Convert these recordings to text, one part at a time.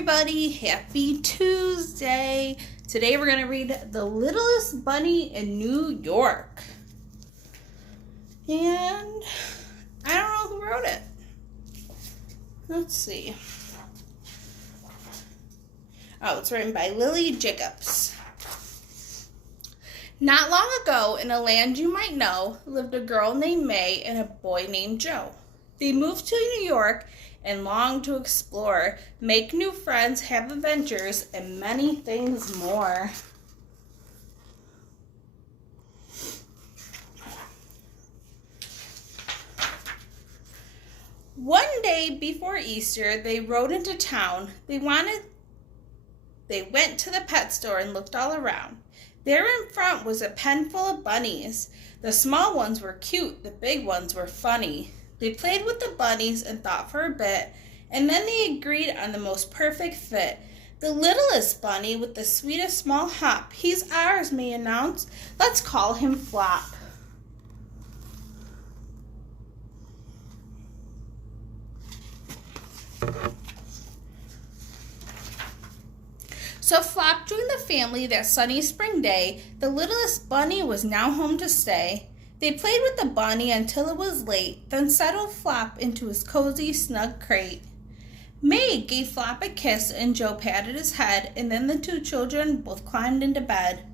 everybody, happy Tuesday. Today we're going to read The Littlest Bunny in New York. And I don't know who wrote it. Let's see. Oh, it's written by Lily Jacobs. Not long ago, in a land you might know, lived a girl named May and a boy named Joe. They moved to New York and longed to explore, make new friends, have adventures, and many things more. One day before Easter, they rode into town. They went to the pet store and looked all around. There in front was a pen full of bunnies. The small ones were cute, the big ones were funny. They played with the bunnies and thought for a bit, and then they agreed on the most perfect fit. The littlest bunny with the sweetest small hop. He's ours, May announced. Let's call him Flop. So Flop joined the family that sunny spring day. The littlest bunny was now home to stay. They played with the bunny until it was late, then settled Flop into his cozy, snug crate. May gave Flop a kiss and Joe patted his head, and then the two children both climbed into bed.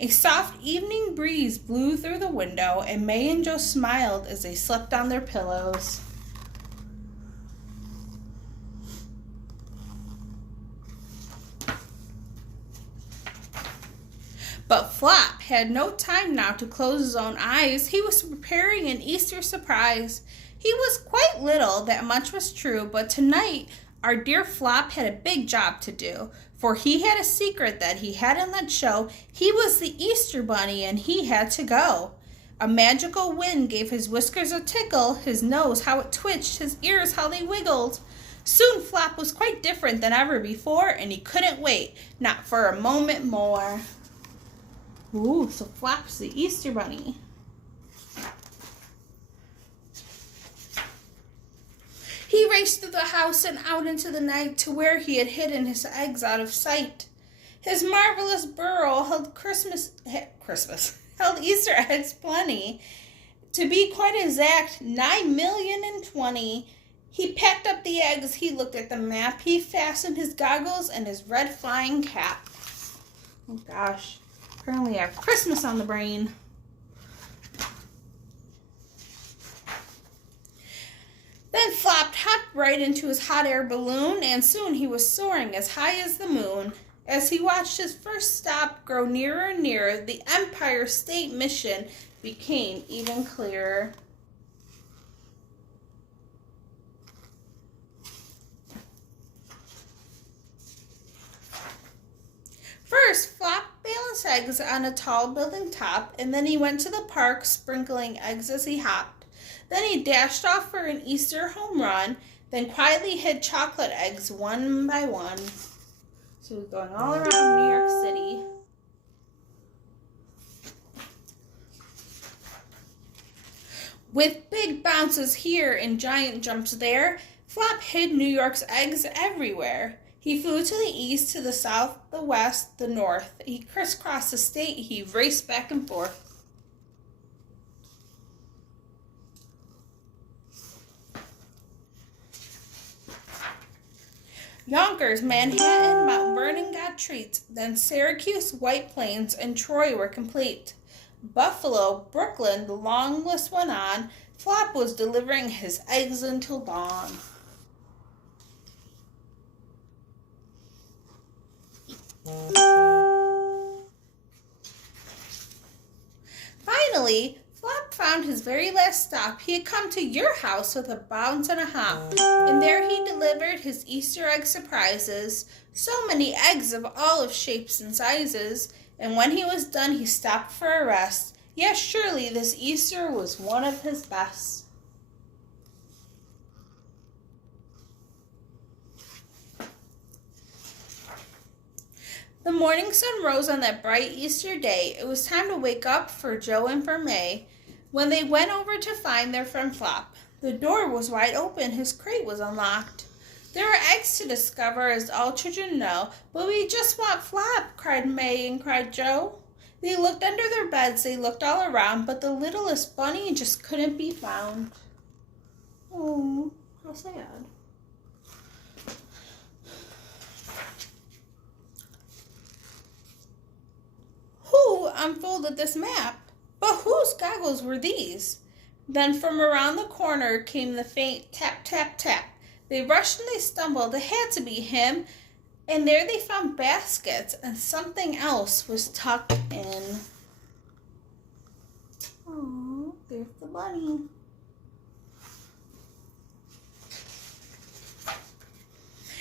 A soft evening breeze blew through the window, and May and Joe smiled as they slept on their pillows. But Flop had no time now to close his own eyes. He was preparing an Easter surprise. He was quite little, that much was true, but tonight our dear Flop had a big job to do, for he had a secret that he hadn't let show. He was the Easter bunny, and he had to go. A magical wind gave his whiskers a tickle, his nose how it twitched, his ears how they wiggled. Soon Flop was quite different than ever before, and he couldn't wait, not for a moment more. Ooh, so Flop's the Easter bunny. He raced through the house and out into the night to where he had hidden his eggs out of sight. His marvelous burrow held held Easter eggs plenty. To be quite exact, 9,020,000. He packed up the eggs, he looked at the map, he fastened his goggles and his red flying cap. Oh gosh. Apparently I have Christmas on the brain. Then Flop hopped right into his hot air balloon, and soon he was soaring as high as the moon. As he watched his first stop grow nearer and nearer, the Empire State mission became even clearer. First, Flop balanced eggs on a tall building top, and then he went to the park, sprinkling eggs as he hopped. Then he dashed off for an Easter home run, then quietly hid chocolate eggs one by one. So he's going all around New York City. With big bounces here and giant jumps there, Flop hid New York's eggs everywhere. He flew to the east, to the south, the west, the north. He crisscrossed the state. He raced back and forth. Yonkers, Manhattan, Mount Vernon got treats. Then Syracuse, White Plains, and Troy were complete. Buffalo, Brooklyn, the long list went on. Flop was delivering his eggs until dawn. Finally, Flop found his very last stop. He had come to your house with a bounce and a hop, and there he delivered his Easter egg surprises. So many eggs of all of shapes and sizes, and when he was done, he stopped for a rest. Yes, surely this Easter was one of his best. The morning sun rose on that bright Easter day. It was time to wake up for Joe and for May. When they went over to find their friend Flop, the door was wide open. His crate was unlocked. There were eggs facts to discover, as all children know, but we just want Flop, cried May and cried Joe. They looked under their beds, they looked all around, but the littlest bunny just couldn't be found. Oh, how sad. Who unfolded this map? But whose goggles were these? Then from around the corner came the faint tap, tap, tap. They rushed and they stumbled. It had to be him. And there they found baskets, and something else was tucked in. Oh, there's the bunny.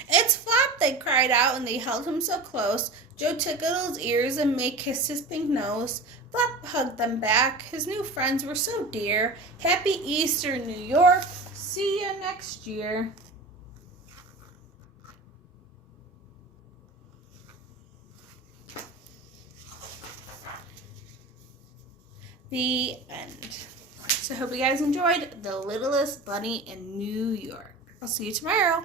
It's Flop, they cried out, and they held him so close. Joe tickled his ears and May kissed his pink nose. Flop hugged them back. His new friends were so dear. Happy Easter, New York. See you next year. The end. So I hope you guys enjoyed The Littlest Bunny in New York. I'll see you tomorrow.